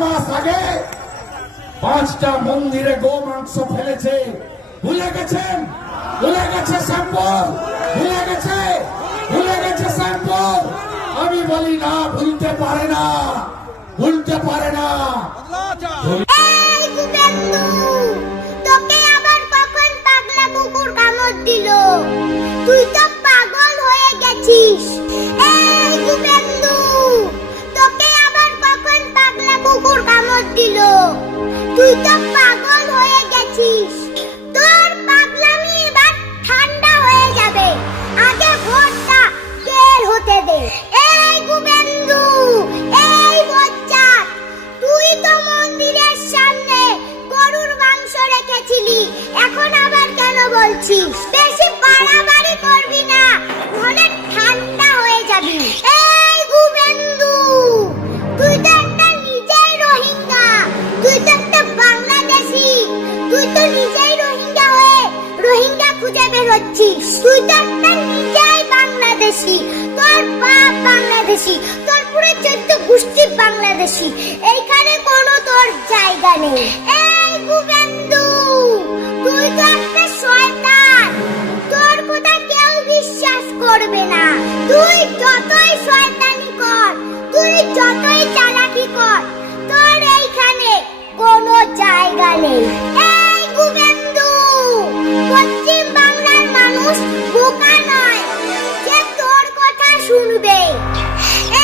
মাস আগে 5টা মন্দিরে গো মাংস ফেলেছে, ভুলে গেছেন? ভুলে গেছে শ্যামপুর, ভুলে গেছে শ্যামপুর। আমি বলি না, ভুলতে পারে না, ভুলতে পারে না। তোকে আবার কখন পাগলা কুকুর কামড় দিল? তুই তো পাগল হয়ে গেছিস। এই গুবেন্দু, তোকে আবার কখন পাগলা কুকুর কামড় দিল? তুই তো পাগল হয়ে গেছিস। তোর পাগলামি এবার ঠান্ডা হয়ে যাবে, আগে ভোটটা বের হতে দে। এই গুবেন্দু, এই বজ্জাত, তুই তো মন্দিরের সামনে গরুর মাংস রেখেছিলি, এখন আবার কেন বলছিস? বেশি বাড়াবাড়ি করবি না, মনে ঠান্ডা হয়ে যাবি। এই গুবেন্দু, তুই তো একটা নিজেই রোহিঙ্গা, তুই তো একটা বাংলাদেশি, তুই তো নিজেই রোহিঙ্গা হয়ে রোহিঙ্গা খুঁজে বের হচ্ছিস। তুই তো একটা নিজেই বাংলাদেশি, তোর বাপ বাংলাদেশি, তোর পুরো 14 গোষ্ঠী বাংলাদেশি, এইখানে কোনো তোর জায়গা নেই। এই গুবেন্দু, তুই তো একটা শয়তান, তোর কথা কেউ বিশ্বাস করবে না। তুই যতই শয়তানি কর, তুই যতই চালাকি কর, তোর এইখানে কোনো জায়গা নেই। এই গুবেন্দু, পশ্চিম বাংলার মানুষ বোকা নয় যে তোর কথা শুনবে।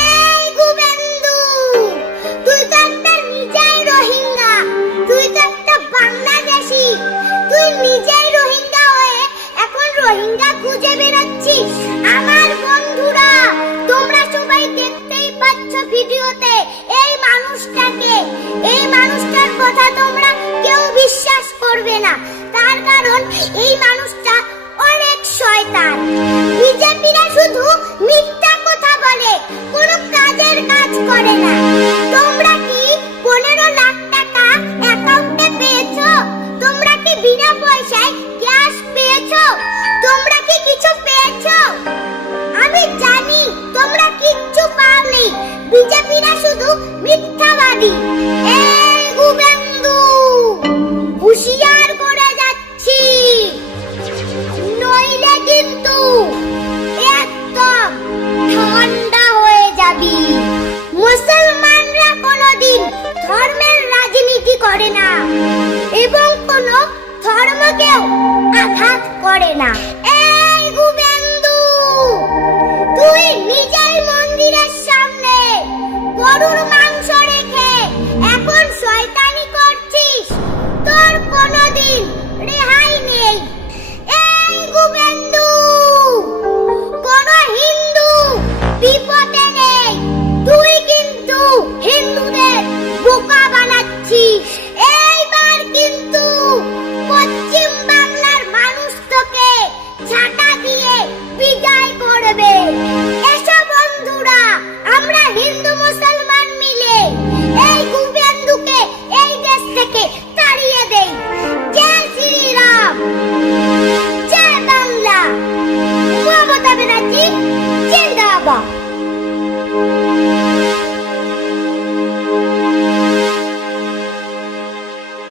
এই গুবেন্দু, তুই তো একটা নিজেই রোহিঙ্গা, তুই তো একটা বাংলাদেশি, তুই নিজেই রোহিঙ্গা হয়ে এখন রোহিঙ্গা খুঁজে বেরোচ্ছিস। আমার বন্ধুরা, তোমরা সবাই দেখতেই পাচ্ছ ভিডিওতে এই মানুষটাকে। এই মানুষটার কথা তোমরা কেউ বিশ্বাস করবে না, তার কারণ এই মানুষটা অনেক শয়তান। বিজেপিরা শুধু মিথ্যা কথা বলে, কোনো কাজের কাজ করে না। তোমরা কি 15 লাখ টাকা অ্যাকাউন্টে পেয়েছো? তোমরা কি বিনা পয়সায় ক্যাশ পেয়েছো? তোমরা কি কিছু পেয়েছো? আমি জানি তোমরা কিচ্ছু পাওনি। বিজেপিরা শুধু মিথ্যাবাদী। এই গুবেন্দু, হুঁশিয়ার করে যাচ্ছি, নইলে কিন্তু একদম ঠান্ডা হয়ে যাবি। মুসলমানরা কোনোদিন ধর্মের রাজনীতি করে না এবং কোনো ধর্মকেও আঘাত করে না।